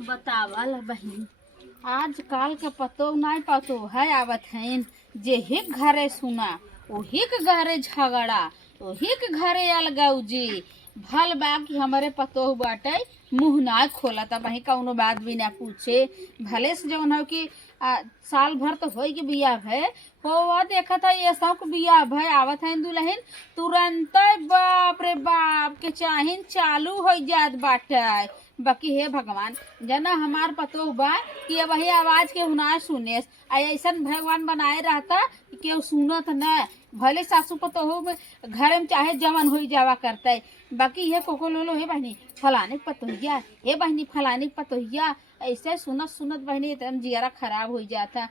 बतावल बहन, आजकल के पतो नहीं पतो है आवत है। जे ही घरे सुना वही के घरे झगड़ा, वही के घरे अलगौजी। भल बा कि हमारे पतो बाटे मुंह ना खोला था वही कौनो बात भी ना पूछे। भले से जौन हो कि साल भर तो हो कि बिया भय हो देखा था ये सब के बिया भय आवत है दुल्हन तुरंत बाप रे बाप के चाहिन चालू हो जात बाटे। बाकी हे भगवान जना हमार पतो बा कि वही आवाज के हुना सुने ऐसा भगवान बनाए रहता कि केहू सुनत न। भले सासू पतो में घर में चाहे जवन हो जावा करते। बाकी ये कोको लोलो हे बहनी फलाने पतोहिया, हे बहनी फलाने पतोहिया ऐसे सुनत सुनत बहनी एकदम जियारा खराब हो जाता।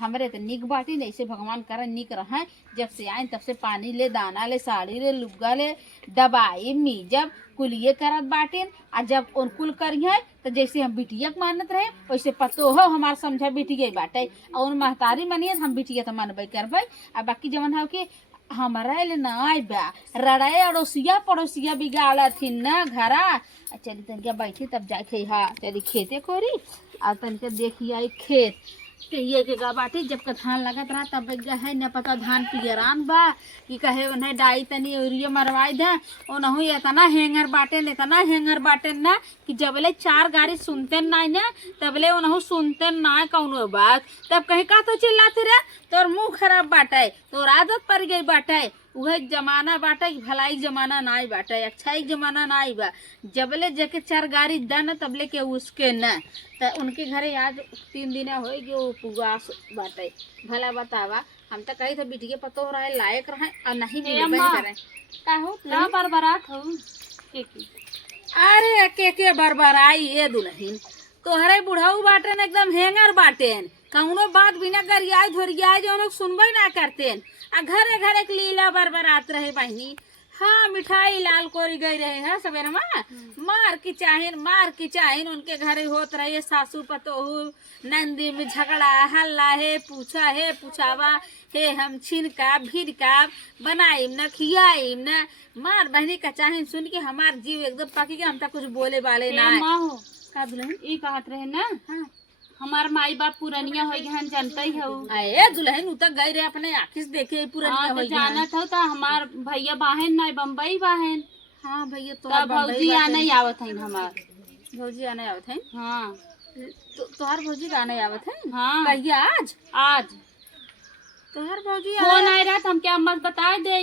हमरे तो निक बाटी नहीं से भगवान कर निक रहा। जब से आए तब से पानी ले, दाना ले, साड़ी ले, लुग्गा ले, दबाई मीजब कुलिए करत बाटिन। आ जब कुल करिए तो जैसे हम बिटिया के मानत रहे वैसे पतो हो हमार समझा बिटिया बाटे और महतारी मनिए हम बिटिया तो मनबे करबे। आ बाकी जवन हो कि हमारा ले नाई बा रड़ाए अड़ोसिया पड़ोसिया बिगाड़थिन न घरा। चली तनिका बैठी तब जाके हा चली खेते कोरी और तनिका देखिए खेत के ये के गा बाटी। जब का धान लगत रहा तब है न पता धान पियरान बा कि कहे उन्हें डाई तनी यूरिया मरवाई दे ओ नहु इतना हेंगर बाटे न कि जबले चार गाड़ी सुनते ना न तबले उन्हें सुनते ना कौनो बात। तब कहीं का तो चिल्लाते रे तोर मुंह खराब बाटे, तोर आदत पड़ गई बाटे। वह जमाना बाटे भलाई जमाना नाई बाटे, अच्छाई जमाना नाई बा। जबले जके चार गाड़ी दन तबले के उसके न तो उनके घरे आज 3 दिन हो गए उपवास बाटे। भला बतावा हम तो कही था बिटिया पतो हो रहा है लायक रहे और नहीं मिले करे का हो ना बरबरात हो के। अरे के बरबराई ये दुल्हन तोहरे बुढ़ऊ बाटे एकदम हेंगर बाटेन कौनो बात बिना गरियाई धोरियाई जो सुनबे ना करतेन। आ घरे घरे के लीला बरबरात रहे बहनी। हाँ मिठाई लाल कोरी गई रहे है सवेरे मार की चाहिन उनके घरे होत रहे सासू पतोहू नंदी में झगड़ा हल्ला है पूछावा हे हम छिनका भिड़का बनाइम न खियाइम न। मार बहनी का चाहिन सुन के हमार जीव एकदम पकी गया। हम तक कुछ बोले वाले ना का दुल्हन ई कहत रहे ना। हाँ हमार माई बाप पुरनिया हो गए हम जानते ही हो। अरे दुल्हन उतक गई रहे अपने आखिस देखे पुरनिया हो जानत हो तो हमार भैया बाहन ना बम्बई बाहन। हाँ भैया तो भौजी आने आवत है हमार भौजी आने आवत है। हाँ तोहर भौजी आने आवत है। हाँ भैया आज तोहर भौजी फोन आए रहा हम क्या मत बता दे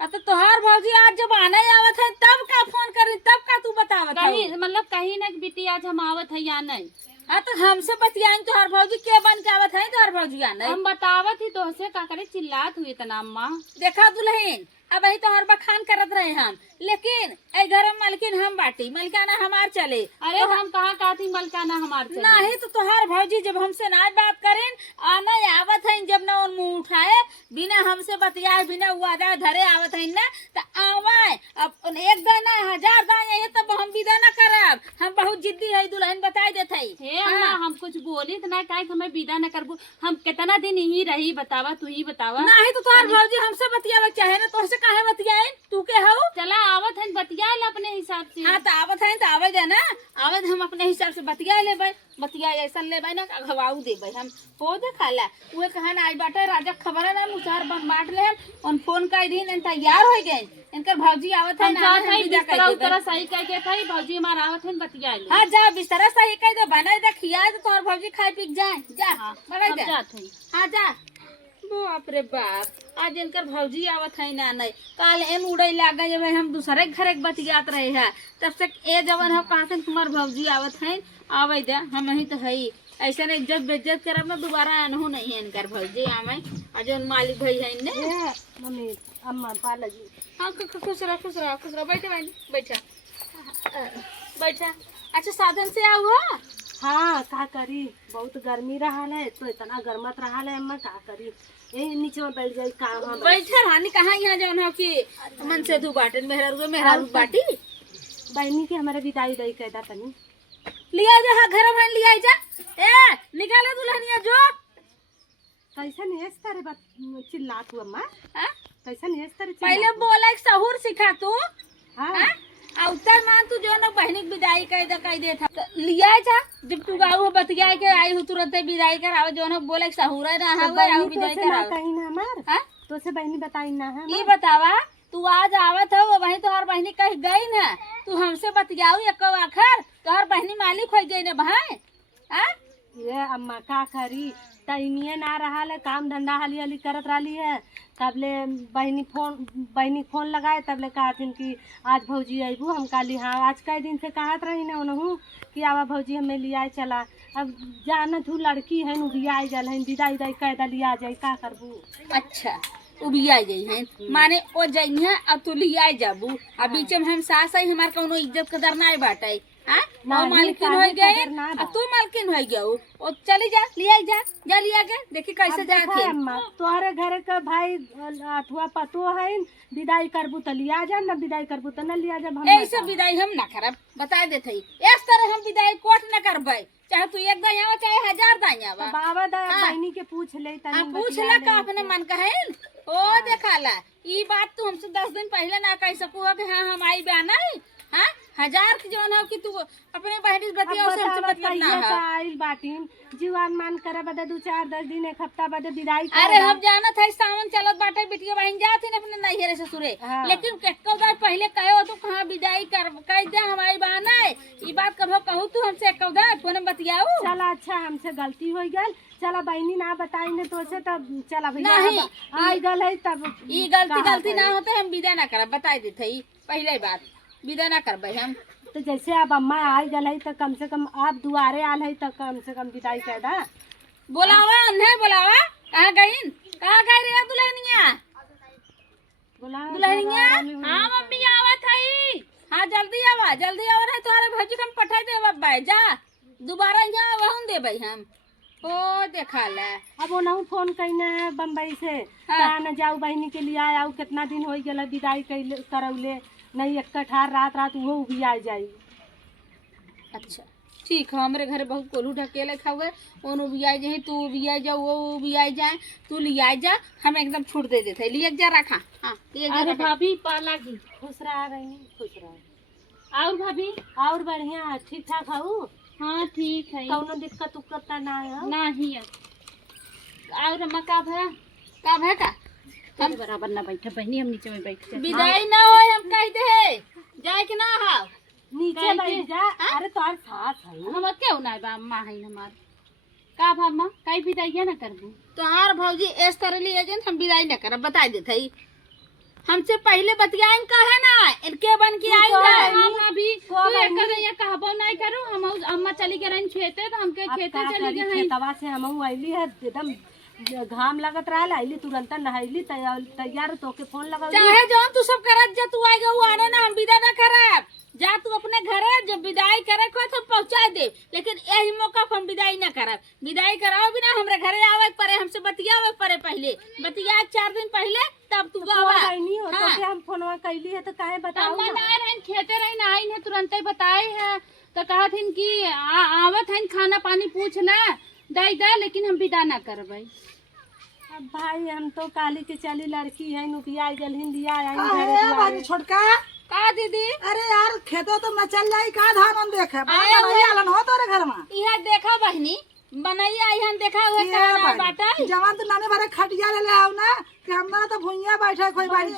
तो तोहार भौजी आज जब आने आवत है तब का फोन करी तब का तू बतावत कहीं मतलब कहीं ना बेटी आज हम आवत है या नहीं। हाँ तो हमसे बतियाई तोहार भौजी के बन के आवत है तोहार भौजी या नहीं। हम बतावत ही तो से का करे चिल्लात हुई इतना अम्मा। देखा दुल्हन अब ही तोहर बखान करत रहे हम लेकिन ए घर में मलकिन हम बाटी मलकाना हमार चले। अरे तो हम कहाँ कहती मलकाना हमार चले नहीं तो तोहार भौजी जब हमसे ना बात करें आना आवत है जब ना मुँह उठाए बिना हमसे बतियाए बिना वादा धरे आवत है ना तो आवाए अब एक दाना 1000 दाना ये तब हम विदा ना करब। हम बहुत जिद्दी है दुल्हन बताई देते हे अम्मा हम कुछ बोली तो ना काहे हमें विदा ना करबू। हम कितना दिन ही रही बतावा तू ही बतावा नहीं तो तोहार भौजी हमसे बतियावे चाहे ना तोहसे काहे बतियाए तू के हो चला आवत है बतिया ले अपने हिसाब से। हाँ तो आवत है तो आवे दे ना आवत हम अपने हिसाब से बतिया लेबै बतिया ऐसा लेबै ना घवाऊ देबै हम हो दे खाला उहे कहन आई बाटे राजा खबर है ना मुचार बन बांट ले उन फोन कर दिन तैयार हो गए इनकर भौजी आवत है ना बिस्तर सही कह के भाई भौजी हमार आवत है बतिया ले। हां जा बिस्तर सही कह दे बनाई दे खिया दे तोर भौजी खाई पी जाए जा बनाई दे। हां जा बाप रे बाप आज इनकर भौजी आवत है ना नहीं काल एन उड़े लागे जब हम दूसरे घरे बतियात रहे है तब से ए जवन हम कहते तुम्हार भौजी आवत है आवे दे हम ही तो है ऐसा नहीं इज्जत बेइज्जत करब ना दोबारा अनहु नहीं है इनकर भौजी आवे आज उन मालिक भाई है ने मम्मी अम्मा पाला जी। हां खुश रह बैठा अच्छा साधन से आओ। हाँ का करी बहुत गर्मी रहा है तो इतना गर्मत रहा है अम्मा का करी यही नीचे में बैठ जाई काम बैठे रानी कहाँ यहाँ जौन हो कि मन से दू बाटे मेहरारू बाटी बहनी के हमारे विदाई दई कहता तनी लिया जा हाँ घर में लिया जा ए निकाले दुल्हनिया जो कैसा नहीं करे बात चिल्ला तू अम्मा कैसा नहीं करे पहले बोला एक सहूर सिखा तू। हाँ अवतर मान तू जो ना बहनी के विदाई कह दे था लिया जा जब तू गाऊ बतिया के आई हो तुरंत विदाई करावे जो ना बोले सहुरा ना हवे आऊ विदाई करावे कहीं ना मार हां तो से बहनी बताई ना है ये बतावा तू आज आवत हो वही तोहर बहनी कह गई ना तू हमसे बतियाऊ एक आखर तोहर बहनी मालिक हो गई ना भाई हां ये अम्मा का करी तइनिए ना रहा ले काम धंधा हाली हाली करत रही है तबले बहनी फोन लगाए तबले कहथिन कि आज भौजी अबू हम काली हाँ आज कई दिन से कहत रही ना उनहू कि आवा भौजी हमें लिया चला अब जानत हूँ लड़की है बिया जल है विदाई विदाई कह लिया जाए का करबू। अच्छा उबिया गई है माने ओ जइहा अब तू लिया जाबू अब बीच में हम सास आई हमार कोनो इज्जत कदर ना बाटे हां वो मालकिन हो गए अब तू मालकिन हो गयो ओ चली जा लिया के देखी कैसे जात है अम्मा तोहरे घर का भाई अठुआ पतो है विदाई करबू त लिया जा न विदाई करबू त न लिया जा हम ऐसे विदाई हम ना करब बता देत हई इस तरह हम विदाई कोट न करबै चाहे तू एक दायावा चाहे 1000 दायावा बाबा दा बहनी के पूछ ले तनी पूछ ले का अपने मन का है ओ देखाला ई बात तू हमसे 10 दिन पहले ना कह सकू कि हां हम आई बयाना है हां 1000 की जोन हो कि तू अपने बहनी बतिया से हमसे मतलब ना है आइल बाटीन जीवन मान करे बदे 2-4-10 दिन एक हफ्ता बदे विदाई अरे हम जानत है सावन चलत बाटे बिटिया बहन जात है अपने नैहरे ससुरे लेकिन केको दाई पहले कहे तू कहां विदाई कर कह दे हमारी बहाना है ई बात कभो कहू तू हमसे एकौ दाई फोन में बतियाऊ चला अच्छा हमसे गलती हो गई चला बहनी ना बताई ने तो से तब चला भैया आई गल है तब ई गलती ना होते हम विदा ना करब बताई देत हई पहले बात विदा ना करबै हम तो जैसे अब अम्मा आई गल है तो कम से कम आप दुआरे आल है तो कम से कम विदाई कर दा बोलावा नहीं बोलावा कहाँ गई रे दुल्हनिया दुल्हनिया हाँ मम्मी आवत हई हाँ जल्दी आवा है तोहरे भौजी हम पठा दे बाबा जा दोबारा यहाँ वहन देबै हम ओ देखा ले अब ओनहु फोन कइने है बम्बई से न जाऊ बहनी के लिए आऊ कितना दिन हो गया विदाई करौले नहीं एक ठार रात वो भी आ जाई। अच्छा ठीक है हमारे घर बहुत कोलू ढकेले खावे ओन उबिया जाए तू उबिया जा वो उबिया जाए तू लिया जा हम एकदम छूट दे देते लिए जा रखा हाँ अरे भाभी पाला की खुश रहा और भाभी और बढ़िया ठीक ठाक हूँ हाँ ठीक है कौनो दिक्कत उक्कत ना है नहीं और अम्मा का भा का हम बराबर ना बैठे बहनी हम नीचे में बैठते विदाई ना हो हम कह दे जाए कि ना हा नीचे बैठ जा अरे तोर साथ है हम क्यों ना बा अम्मा है हमार का भामा कई विदाई ना करबू तोहार भौजी इस तरह लिए जन हम विदाई ना करब बता देत हई हमसे पहले बतियाएं कहे ना इनके बन के आई हम अभी तो एक ये कहबो नहीं करू हम अम्मा चली के रन खेते तो हमके खेते चली गए खेतवा से हम आइली है एकदम घाम लगत रहल आइली तुरंत नहाइली तैयार तो के फोन लगा चाहे जो तू सब करत जा तू आई गऊ आने ना हम विदा ना करब जा तू अपने घरे जब विदाई करे को तो पहुंचा दे लेकिन यही मौका पर हम विदाई ना करब विदाई कराओ बिना हमरे घरे आवे परे हमसे बतियावे परे पहले बतिया 4 दिन पहले तब तू गावा नहीं हो तो हम फोनवा कैली है तो काहे बताओ ना ना रहन खेते रही ना आई ने तुरंत ही बताई है तो कहथिन कि आवत है खाना पानी पूछ ले दे लेकिन हम विदा ना करबै अब भाई हम तो काली के चली लड़की है नुकिया गल हिंदिया आई छोटका का दीदी अरे यार खेतो तो मैं चल जाई का धान हम देखे आलन हो तोरे घर में इहा देखा बहनी बनैया इहन देखा हुए का बाटा जवान तो नाने बारे खटिया ले आओ ना कि हमरा तो भुइया बैठे कोई बाई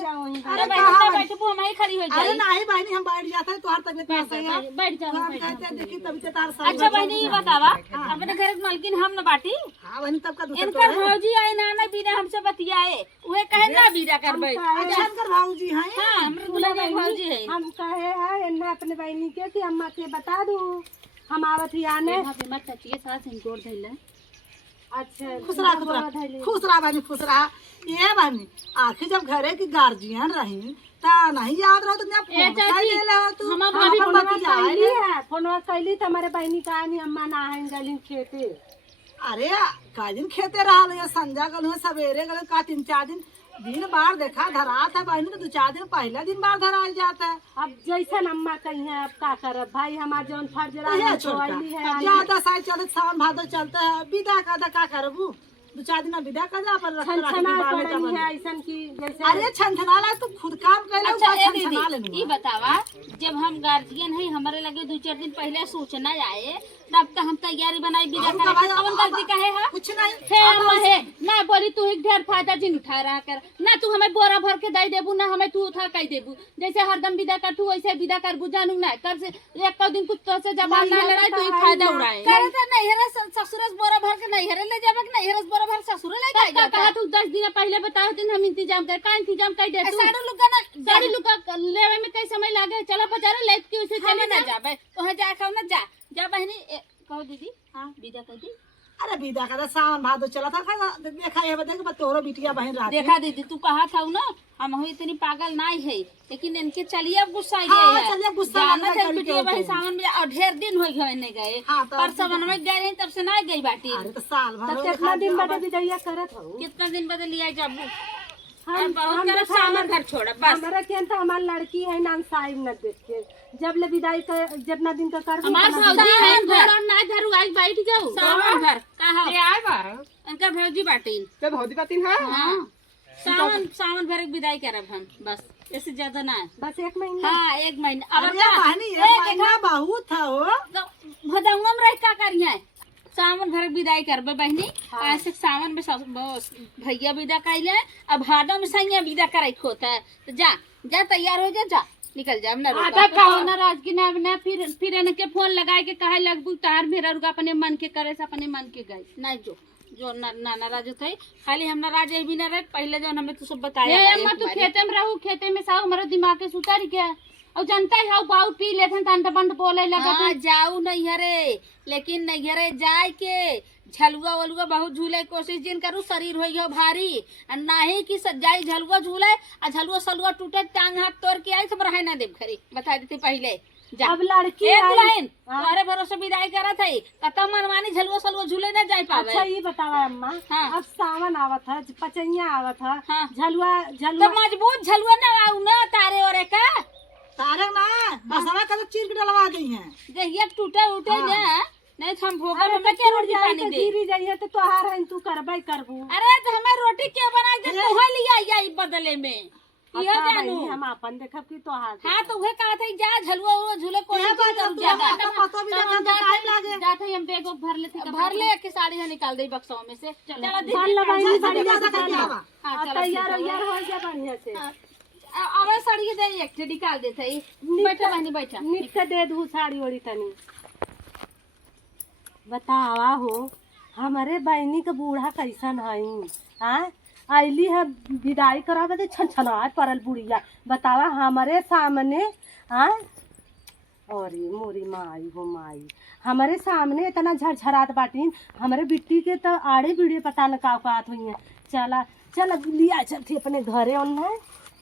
अरे बैठे बैठे वो हमारी खड़ी हो जाए अरे नहीं बहनी हम बैठ जाते हैं तोहर तबीयत कैसे है बैठ जाओ हम कहते हैं देखी तबीयत तार सही अच्छा बहनी ये बतावा अपने घर के मालकिन हम न बाटी हां बहनी तब का दूसरा इनकर भौजी आई ना ना बिना हमसे बतियाए उहे कहे ना बिदा करबै अच्छा इनकर भौजी हैं हां हमरे दुल्हन भौजी है हम कहे है ना अपने बहनी के कि अम्मा के बता दूं हम आवत ही आने भाभी मत चचिए सास इनकोर धइले अच्छा खुश रहा बहनी खुश रहा ये बहनी आखिर जब घरे की गार्जियन रही ता नहीं याद रहो तो फोन कर ले लो तू हम भाभी फोनवा कैली त हमारे बहनी का नहीं अम्मा ना है गली खेते अरे का दिन खेते रहल है संजा गल सवेरे गल का 3-4 दिन बार देखा धरा था बहनी तो 2-4 दिन पहले दिन बार धराल जाता है अब जैसा अम्मा कही है अब का करब भाई हमार जौन फर्ज रहा ज्यादा साल चलत सावन भादो चलता है विदा का करबू 2-4 दिन विदा कर जा अपन रख छनछना रख तो नहीं है ऐसन की जैसे अरे छनछना ला तू खुद काम कैले अच्छा ए छनछना ले दीदी ई बतावा जब हम गार्जियन है हमारे लगे 2-4 दिन पहले सूचना आए तब तो हम तैयारी बनाई बिदा हम करे कब आए? कौन गलती कहे है कुछ नहीं हे अम्मा हे ना बोली तू एक ढेर फायदा जिन उठा रहा कर ना तू हमें बोरा भर के दई देबू ना हमें तू उठा के देबू जैसे हरदम विदा कर तू वैसे विदा कर बुझानू ना कर से एक दिन कुछ तो से जबान ना लड़ाई तू एक फायदा उड़ाए करे तो नहीं हेरे ससुरस बोरा भर के नहीं हेरे ले जाबे कि नहीं हेरस बोरा भर ससुर ले जाए का कहा तू 10 दिन पहले बताओ दिन हम इंतजाम कर का इंतजाम कर दे तू साड़ी लुका लेवे में कई समय लागे चलो बाजार लेट के उसे चले ना जाबे वहां जा खाओ ना जा बहनी कहो दीदी हां विदा कर दी अरे विदा कर सावन भादो चला था देखा ये देख तोरो बिटिया बहन रात देखा दीदी तू कहा था ना हम हो इतनी पागल नहीं है लेकिन इनके चलिए अब गुस्सा हाँ, गए है चलिए गुस्सा जाना लगना था करके बिटिया भाई तो। सावन में और ढेर दिन हो गए नहीं गए हाँ, तो पर सावन में गए नहीं तब से नहीं गई बाटी अरे तो साल भर तब हो कितना दिन गया। बाद विदैया करत हो कितना दिन बदल लिया जब हम बहुत तरह सावन घर छोड़ा बस हमारा क्या था हमार लड़की है नाम साहिब न देख के जब ले विदाई कर जितना दिन का कर हमार भौजी है घर और ना घर आई बैठ जाओ सावन घर कहा ए आए बा इनका भौजी बाटी ते भौजी बातिन है हां सावन भर विदाई करब हम बस इससे ज्यादा ना है बस 1 महीना हाँ 1 महीना अब अरे बहनी एक महीना बहुत था हो भदंगा में रह का करिए सावन भर विदाई करबे बहनी ऐसे सावन में सब बस भैया विदा कैले अब भादो में सैया विदा करे होता है तो जा तैयार हो जा निकल जा ना रोका नाराज की ना फिर इनके फोन लगाए के कहे लगबू तार मेरा रुका अपने मन के करे से अपने मन के गए नहीं जो नाराज थे खाली हम नाराज भी ना रहे पहले जो हमें तो सब बताया तू खेते में रहू खेते में साहू हमारे दिमाग के सुतर के और जनता है बाऊ पी लेथन तंट बंट बोले लगा जाऊ नहीं हरे लेकिन नहीं हरे जाए के झलुआ वलुआ बहुत झूले कोशिश जिन करू शरीर हो भारी और नहीं कि जाई झलुआ झूले और झलुआ सलुआ टूटे टांग हाथ तोड़ के आई सब रहे ना देव खरी बता देते पहले जा अब लड़की एक आई लाइन तुम्हारे भरोसे विदाई करा था कतम मनमानी झलुआ सलुआ झूले ना जाए पावे अच्छा ये बतावा अम्मा हाँ। अब सावन आवत है पचैया आवत है हाँ। झलुआ तो मजबूत झलुआ ना आऊ ना तारे और का तारे ना बसवा का चीर के डलवा दी है जहिया टूटे उठे ना नहीं तो हम भोगा में क्या रोटी पानी दे गिरी जाइए तो तोहार है तू करबे करबू अरे तो हमें रोटी क्यों बना के तोहा लिया आई बदले में ये जानू हम अपन देखब कि तोहार हाँ तो वह कहा था जा झलुआ वो झूले को पता भी देखा तो टाइम लागे जाते हम बैग भर लेते भर ले के साड़ी है निकाल दे बक्सों में से चलो भर लवाई साड़ी ज्यादा करके आवा तैयार हो जा बढ़िया से अब साड़ी दे एक ठे निकाल देते बैठा बहनी बैठा निक के दे दू साड़ी ओड़ी तनी बतावा हो हमारे बहनी का बूढ़ा कैसन हई हाँ आईली है विदाई करावे तो छनछनाहट पड़ल बुढ़िया बतावा हमारे सामने हाँ अरे मोरी माई हो माई हमारे सामने इतना झरझरात बाटीन हमारे बिट्टी के तो आड़े बीड़े पता न का हुई है चला चल लिया चलती अपने घरे उन्हें